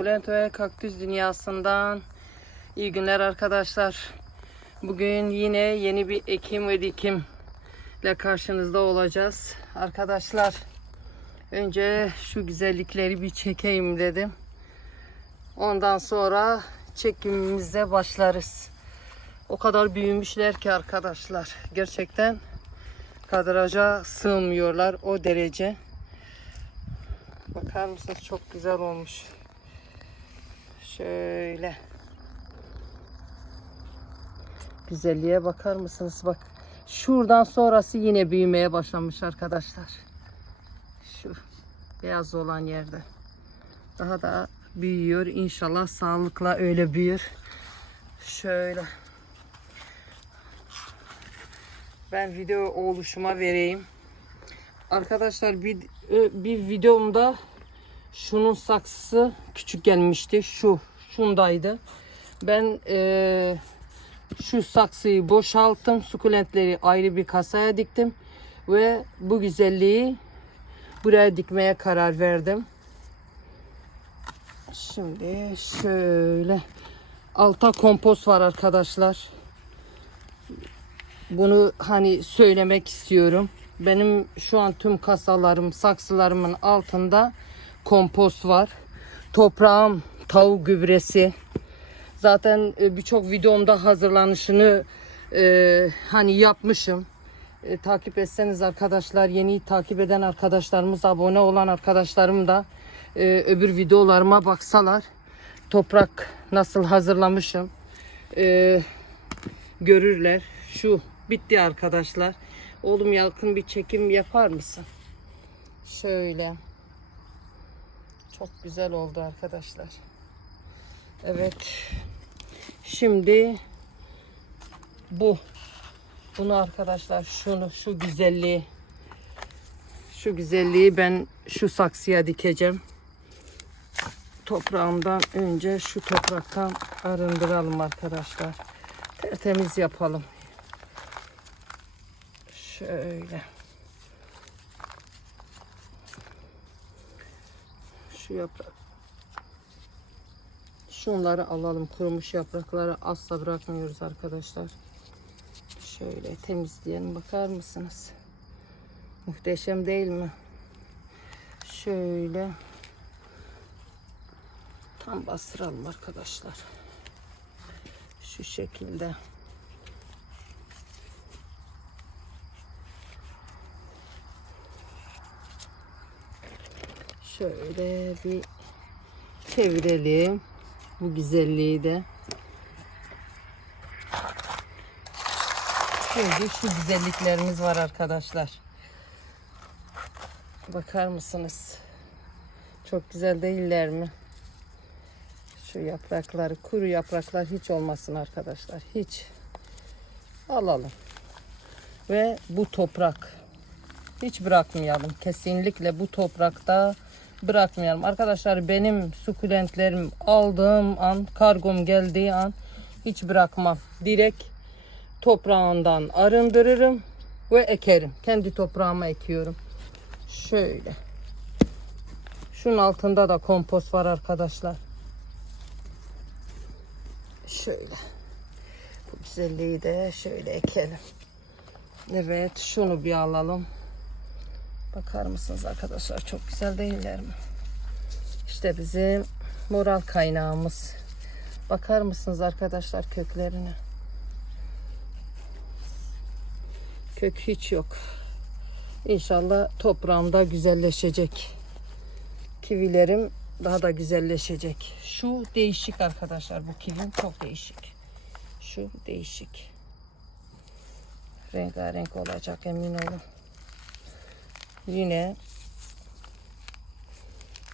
Bülent ve Kaktüs Dünyası'ndan iyi günler arkadaşlar. Bugün yine yeni bir ekim ve dikim ile karşınızda olacağız. Arkadaşlar önce şu güzellikleri bir çekeyim dedim. Ondan sonra çekimimize başlarız. O kadar büyümüşler ki arkadaşlar. Gerçekten kadraja sığmıyorlar o derece. Bakar mısınız çok güzel olmuş. Şöyle. Güzelliğe bakar mısınız? Bak. Şuradan sonrası yine büyümeye başlamış arkadaşlar. Şu beyaz olan yerde. Daha da büyüyor. İnşallah sağlıkla öyle büyür. Şöyle. Ben video oluşuma vereyim. Arkadaşlar bir, bir videomda şunun saksısı küçük gelmişti. Şu, şundaydı. Ben eee, şu saksıyı boşalttım. Sukulentleri ayrı bir kasaya diktim. Ve bu güzelliği buraya dikmeye karar verdim. Şimdi şöyle alta kompost var arkadaşlar. Bunu hani söylemek istiyorum. Benim şu an tüm kasalarım, saksılarımın altında kompost var. Toprağım, tavuk gübresi. Zaten e, birçok videomda hazırlanışını e, hani yapmışım. E, takip etseniz arkadaşlar, yeni takip eden arkadaşlarımız, abone olan arkadaşlarım da e, öbür videolarıma baksalar toprak nasıl hazırlamışım e, görürler. Şu bitti arkadaşlar. Oğlum yakın bir çekim yapar mısın? Şöyle. Çok güzel oldu arkadaşlar. Evet. Şimdi bu. Bunu arkadaşlar şunu şu güzelliği şu güzelliği ben şu saksıya dikeceğim. Toprağımdan önce şu topraktan arındıralım arkadaşlar. Tertemiz yapalım. Şöyle. Şu yaprak. Şunları alalım. Kurumuş yaprakları asla bırakmıyoruz arkadaşlar. Şöyle temizleyelim. Bakar mısınız? Muhteşem değil mi? Şöyle. Tam bastıralım arkadaşlar. Şu şekilde. Şöyle bir çevirelim. Bu güzelliği de. Şimdi şu güzelliklerimiz var arkadaşlar. Bakar mısınız? Çok güzel değiller mi? Şu yaprakları, kuru yapraklar hiç olmasın arkadaşlar. Hiç. Alalım. Ve bu toprak. Hiç bırakmayalım. Kesinlikle bu toprakta bırakmayalım. Arkadaşlar benim sukulentlerim aldığım an, kargom geldiği an hiç bırakmam. Direkt toprağından arındırırım ve ekerim. Kendi toprağıma ekiyorum. Şöyle. Şunun altında da kompost var arkadaşlar. Şöyle. Bu güzelliği de şöyle ekelim. Evet şunu bir alalım. Bakar mısınız arkadaşlar çok güzel değiller mi? İşte bizim moral kaynağımız. Bakar mısınız arkadaşlar köklerine? Kök hiç yok. İnşallah toprağımda güzelleşecek. Kivilerim daha da güzelleşecek. Şu değişik arkadaşlar. Bu kivim çok değişik. Şu değişik. Rengarenk olacak emin olun. Yine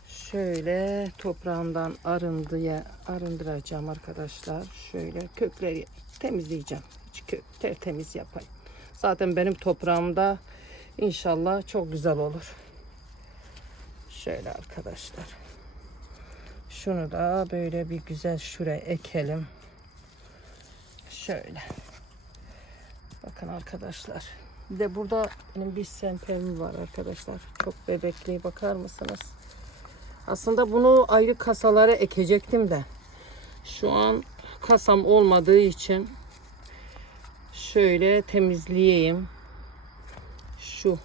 şöyle toprağından arındıya arındıracağım arkadaşlar. Şöyle kökleri temizleyeceğim. Hiç kök tertemiz yapayım. Zaten benim toprağımda inşallah çok güzel olur. Şöyle arkadaşlar. Şunu da böyle bir güzel şuraya ekelim. Şöyle. Bakın arkadaşlar. Bir de burada benim bir semperim var arkadaşlar. Çok bebekli bakar mısınız? Aslında bunu ayrı kasalara ekecektim de. Şu an kasam olmadığı için şöyle temizleyeyim. Şu.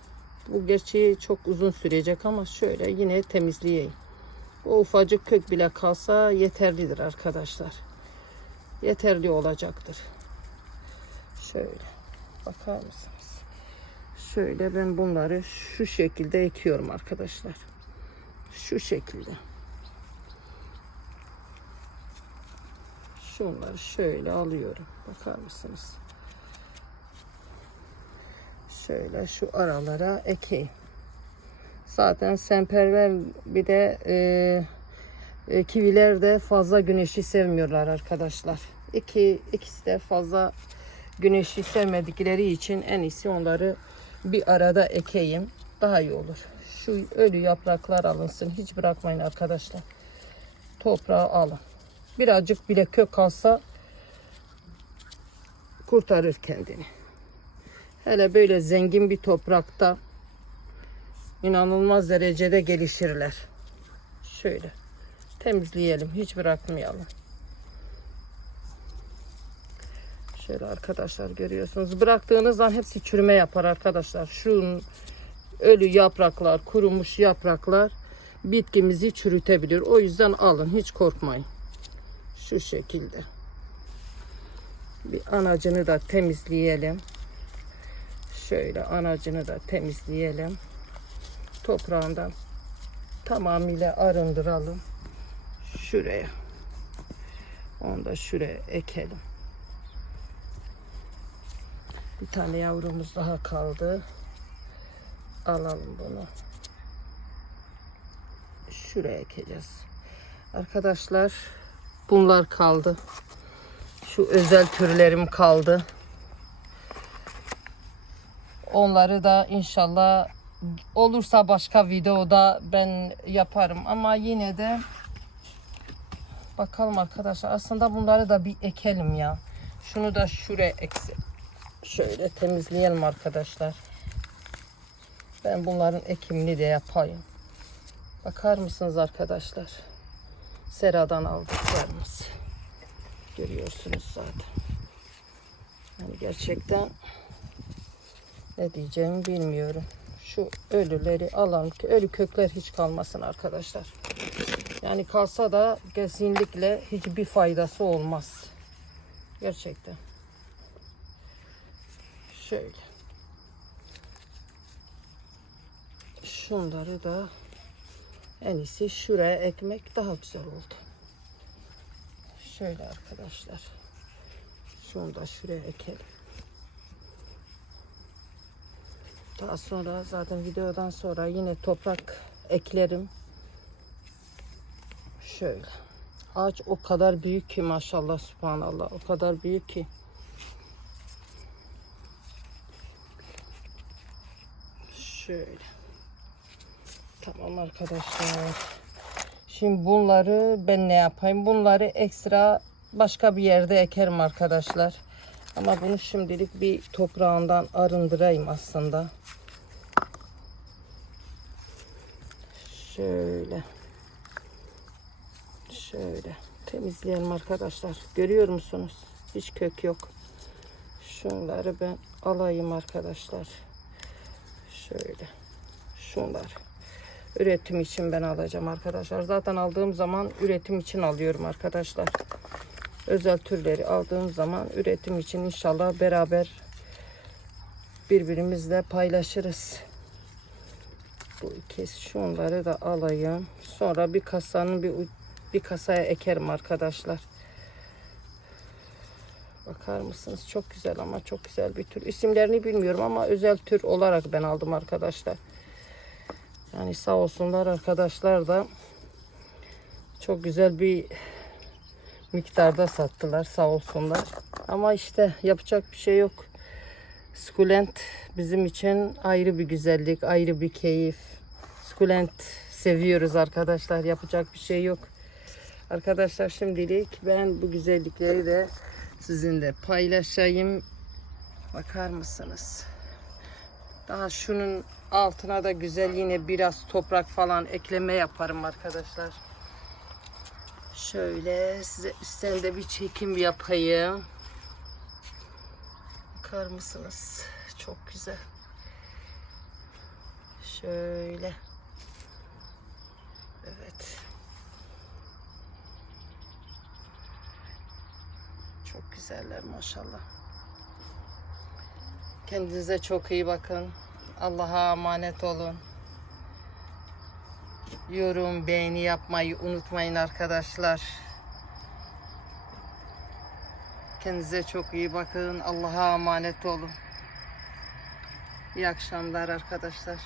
Bu gerçi çok uzun sürecek ama şöyle yine temizleyeyim. O ufacık kök bile kalsa yeterlidir arkadaşlar. Yeterli olacaktır. Şöyle. Bakar mısınız? Şöyle ben bunları şu şekilde ekiyorum arkadaşlar. Şu şekilde. Şunları şöyle alıyorum. Bakar mısınız? Şöyle şu aralara ekeyim. Zaten semperver bir de e, e, kiviler de fazla güneşi sevmiyorlar arkadaşlar. İki, ikisi de fazla güneşi sevmedikleri için en iyisi onları bir arada ekeyim. Daha iyi olur. Şu ölü yapraklar alınsın. Hiç bırakmayın arkadaşlar. Toprağı alın. Birazcık bile kök alsa kurtarır kendini. Hele böyle zengin bir toprakta inanılmaz derecede gelişirler. Şöyle temizleyelim. Hiç bırakmayalım. Şöyle arkadaşlar görüyorsunuz. Bıraktığınız zaman hepsi çürüme yapar arkadaşlar. Şu ölü yapraklar, kurumuş yapraklar bitkimizi çürütebilir. O yüzden alın. Hiç korkmayın. Şu şekilde. Bir anacını da temizleyelim. Şöyle anacını da temizleyelim. Toprağından tamamıyla arındıralım. Şuraya. Onu da şuraya ekelim. Bir tane yavrumuz daha kaldı. Alalım bunu. Şuraya ekeceğiz. Arkadaşlar bunlar kaldı. Şu özel türlerim kaldı. Onları da inşallah olursa başka videoda ben yaparım ama yine de bakalım arkadaşlar aslında bunları da bir ekelim ya. Şunu da şuraya ekse. Şöyle temizleyelim arkadaşlar. Ben bunların ekimini de yapayım. Bakar mısınız arkadaşlar? Seradan aldıklarımız. Görüyorsunuz zaten. Yani gerçekten ne diyeceğimi bilmiyorum. Şu ölüleri alalım ki ölü kökler hiç kalmasın arkadaşlar. Yani kalsa da kesinlikle hiçbir faydası olmaz. Gerçekten. Şöyle. Şunları da en iyisi şuraya ekmek daha güzel oldu. Şöyle arkadaşlar. Şunu da şuraya ekelim. Daha sonra zaten videodan sonra yine toprak eklerim. Şöyle. Ağaç o kadar büyük ki maşallah subhanallah. O kadar büyük ki. Şöyle. Tamam arkadaşlar. Şimdi bunları ben ne yapayım? Bunları ekstra başka bir yerde ekerim arkadaşlar. Ama bunu şimdilik bir toprağından arındırayım aslında. Şöyle. Şöyle temizleyelim arkadaşlar. Görüyor musunuz? Hiç kök yok. Şunları ben alayım arkadaşlar. Şöyle. Şunlar. Üretim için ben alacağım arkadaşlar. Zaten aldığım zaman üretim için alıyorum arkadaşlar. Özel türleri aldığım zaman üretim için inşallah beraber birbirimizle paylaşırız. Bu ikisi şunları da alayım. Sonra bir kasanın bir bir kasaya ekerim arkadaşlar. Bakar mısınız? Çok güzel ama çok güzel bir tür. İsimlerini bilmiyorum ama özel tür olarak ben aldım arkadaşlar. Yani sağ olsunlar arkadaşlar da çok güzel bir miktarda sattılar sağ olsunlar. Ama işte yapacak bir şey yok. Sukulent bizim için ayrı bir güzellik, ayrı bir keyif. Sukulent seviyoruz arkadaşlar. Yapacak bir şey yok. Arkadaşlar şimdilik ben bu güzellikleri de sizinle paylaşayım. Bakar mısınız? Daha şunun altına da güzel yine biraz toprak falan ekleme yaparım arkadaşlar. Şöyle size üstten de bir çekim yapayım. Bakar mısınız? Çok güzel. Şöyle. Evet. Çok güzeller maşallah. Kendinize çok iyi bakın. Allah'a emanet olun. Yorum, beğeni yapmayı unutmayın arkadaşlar. Kendinize çok iyi bakın. Allah'a emanet olun. İyi akşamlar arkadaşlar.